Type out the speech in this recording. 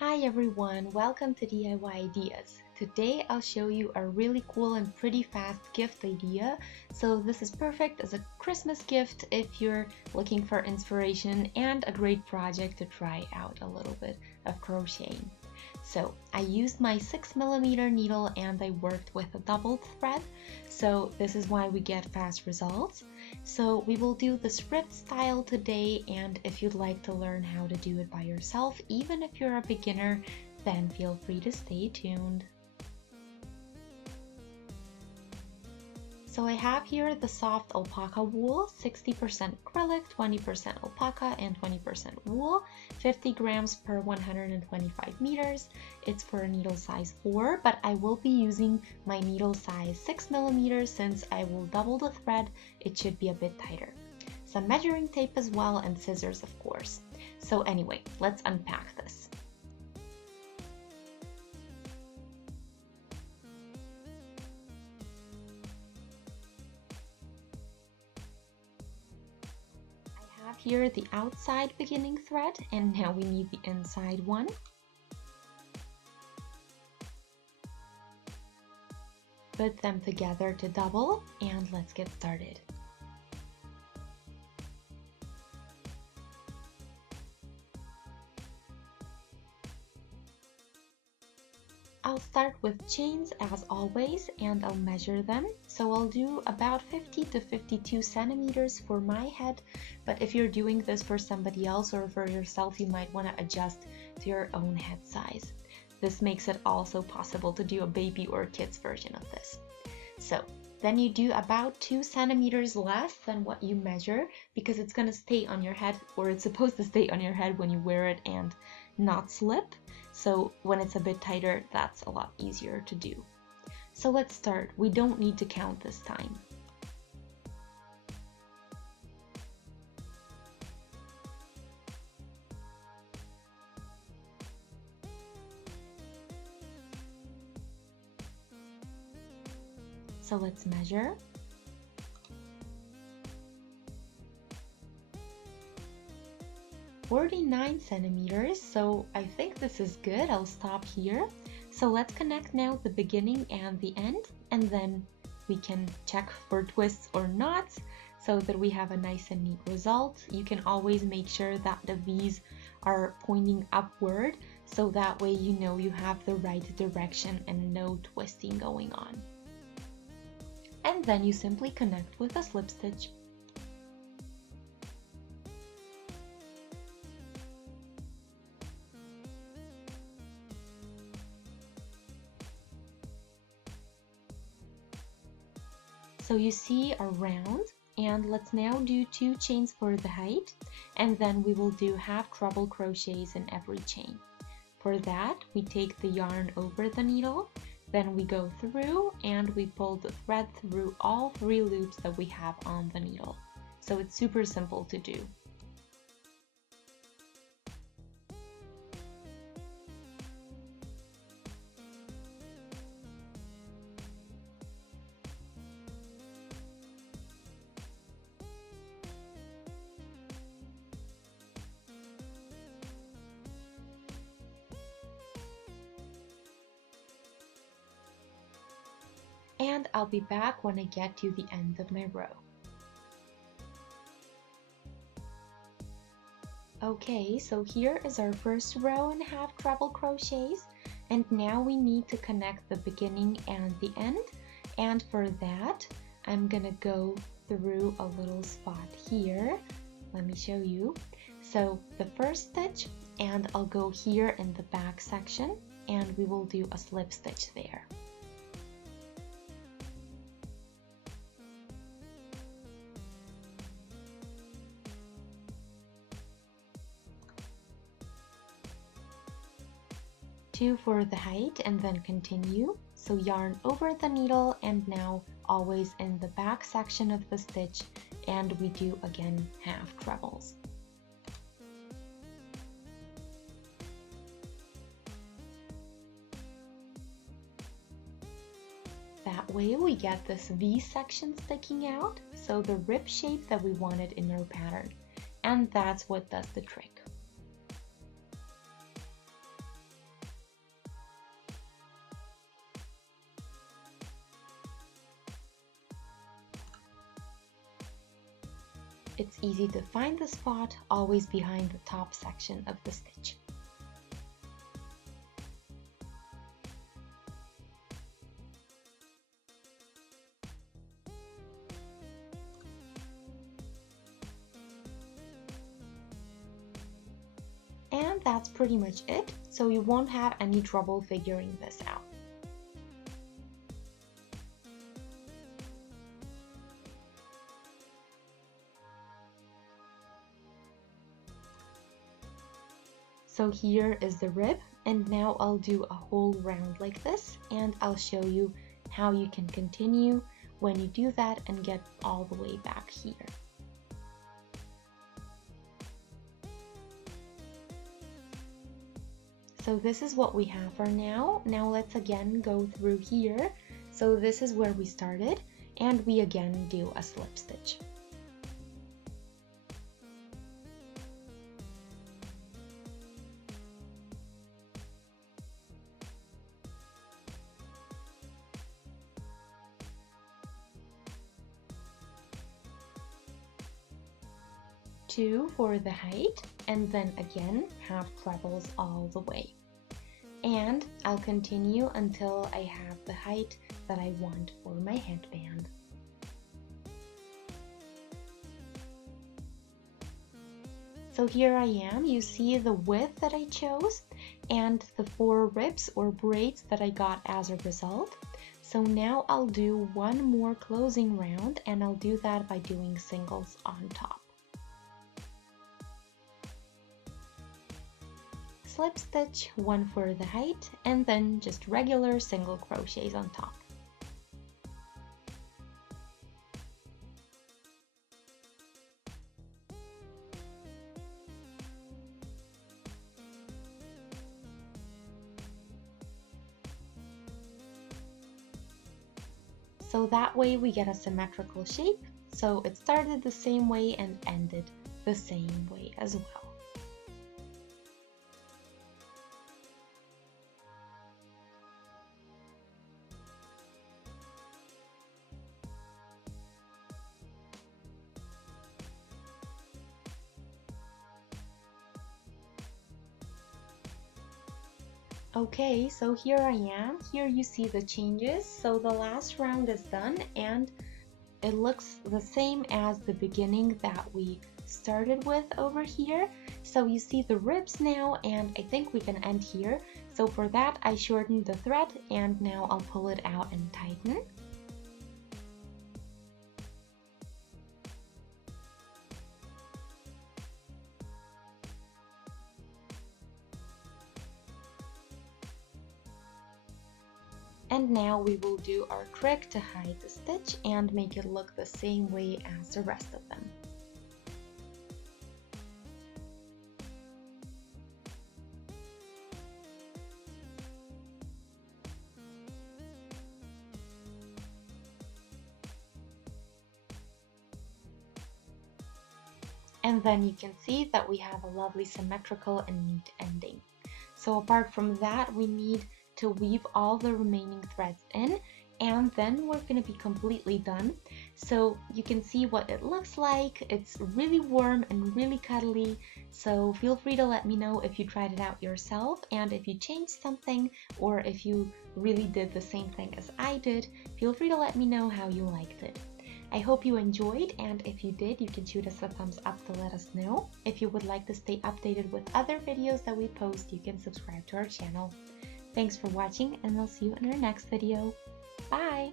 Hi everyone, welcome to DIY Ideas. Today I'll show you a really cool and pretty fast gift idea. So this is perfect as a Christmas gift if you're looking for inspiration and a great project to try out a little bit of crocheting. So I used my 6mm needle and I worked with a doubled thread, so this is why we get fast results. So we will do the script style today, and if you'd like to learn how to do it by yourself, even if you're a beginner, then feel free to stay tuned. So I have here the soft alpaca wool, 60% acrylic, 20% alpaca, and 20% wool, 50 grams per 125 meters. It's for a needle size 4, but I will be using my needle size 6mm since I will double the thread. It should be a bit tighter. Some measuring tape as well, and scissors of course. So anyway, let's unpack this. Here the outside beginning thread, and now we need the inside one. Put them together to double, and let's get started. I'll start with chains as always, and I'll measure them. So I'll do about 50 to 52 centimeters for my head, but if you're doing this for somebody else or for yourself, you might want to adjust to your own head size. This makes it also possible to do a baby or kids version of this. So then you do about 2 centimeters less than what you measure, because it's going to stay on your head, or it's supposed to stay on your head when you wear it and not slip. So when it's a bit tighter, that's a lot easier to do. So let's start. We don't need to count this time. So let's measure. "49 centimeters, so I think this is good. I'll stop here. So let's connect now the beginning and the end, and then we can check for twists or knots so that we have a nice and neat result. You can always make sure that the V's are pointing upward, so that way you know you have the right direction and no twisting going on. And then you simply connect with a slip stitch. So you see a round, and let's now do 2 chains for the height, and then we will do half treble crochets in every chain. For that, we take the yarn over the needle, then we go through and we pull the thread through all 3 loops that we have on the needle. So it's super simple to do. And I'll be back when I get to the end of my row. Okay, so here is our first row and half treble crochets, and now we need to connect the beginning and the end, and for that I'm gonna go through a little spot here. Let me show you. So the first stitch, and I'll go here in the back section, and we will do a slip stitch there. Two for the height, and then continue. So yarn over the needle, and now always in the back section of the stitch, and we do again half trebles. That way we get this V section sticking out, so the rib shape that we wanted in our pattern, and that's what does the trick. it's easy to find the spot, always behind the top section of the stitch. And that's pretty much it, so you won't have any trouble figuring this out. So here is the rib, and now I'll do a whole round like this, and I'll show you how you can continue when you do that and get all the way back here. So this is what we have for now. Now let's again go through here. So this is where we started, and we again do a slip stitch. Two for the height, and then again half trebles all the way. And I'll continue until I have the height that I want for my headband. So here I am, you see the width that I chose and the 4 ribs or braids that I got as a result. So now I'll do one more closing round, and I'll do that by doing singles on top. Slip stitch, one for the height, and then just regular single crochets on top. So that way we get a symmetrical shape, so it started the same way and ended the same way as well. Okay, so here I am. Here you see the changes. So the last round is done, and it looks the same as the beginning that we started with over here. So you see the ribs now, and I think we can end here. So for that, I shortened the thread, and now I'll pull it out and tighten. And now we will do our trick to hide the stitch and make it look the same way as the rest of them. And then you can see that we have a lovely symmetrical and neat ending. So apart from that, we need to weave all the remaining threads in, and then we're going to be completely done. So you can see what it looks like. It's really warm and really cuddly, so feel free to let me know if you tried it out yourself, and if you changed something or if you really did the same thing as I did, feel free to let me know how you liked it. I hope you enjoyed, and if you did, you can shoot us a thumbs up to let us know. If you would like to stay updated with other videos that we post, you can subscribe to our channel. Thanks for watching, and I'll see you in our next video. Bye!